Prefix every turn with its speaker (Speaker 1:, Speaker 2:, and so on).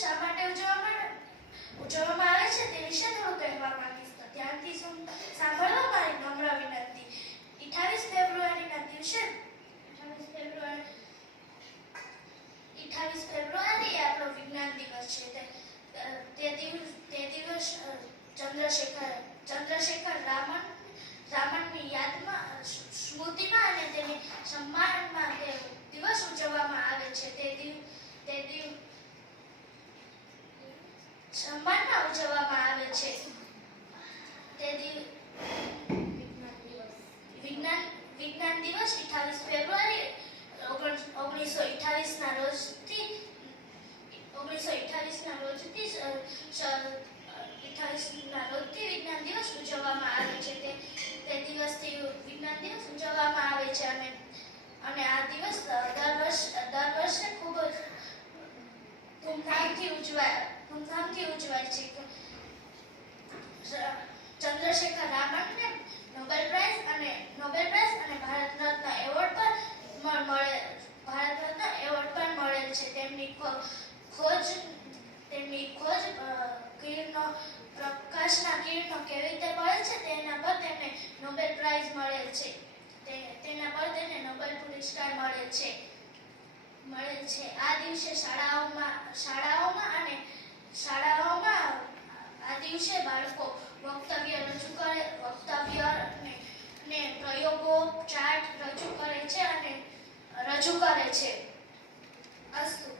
Speaker 1: શા માટે ઉજવવામાં ઉજવવામાં આવે છે તે વિશે થોડું કહેવા સન્માનમાં ઉજવવામાં આવે છે. તે વિજ્ઞાન દિવસ. 28 ફેબ્રુઆરી ઓગણીસો અઠ્ઠાવીસ ના રોજથી, ઓગણીસો અઠ્ઠાવીસ ના રોજથી અઠાવીસના રોજથી વિજ્ઞાન દિવસ ઉજવવામાં આવે છે. તે તે દિવસથી વિજ્ઞાન દિવસ ઉજવવામાં આવે છે. અને અને આ દિવસ દર વર્ષ, દર વર્ષે ખૂબ જ ધૂમધામથી ઉજવાય ધૂમધામથી ઉજવાય છે ચંદ્રશેખર રામનને નોબેલ પ્રાઇઝ અને નોબેલ પ્રાઇઝ અને ભારત રત્ન એવોર્ડ પર મળે ભારત રત્ન એવોર્ડ પણ મળેલ છે. તેમની ખોજ તેમની ખોજ અ, કિરણો પ્રકાશના કિરણો કેવી રીતે મળે છે તેના પર તેમને નોબેલ પ્રાઇઝ મળેલ છે. તેના પર તેને નોબેલ પુરસ્કાર મળેલ છે. મળેલ છે. આ દિવસે શાળાઓમાં શાળાઓમાં અને દિવસે બાળકો વક્તવ્ય રજૂ કરે, વક્તવ્ય ને પ્રયોગો, ચાર્ટ રજૂ કરે છે અને રજૂ કરે છે. અસ્તુ.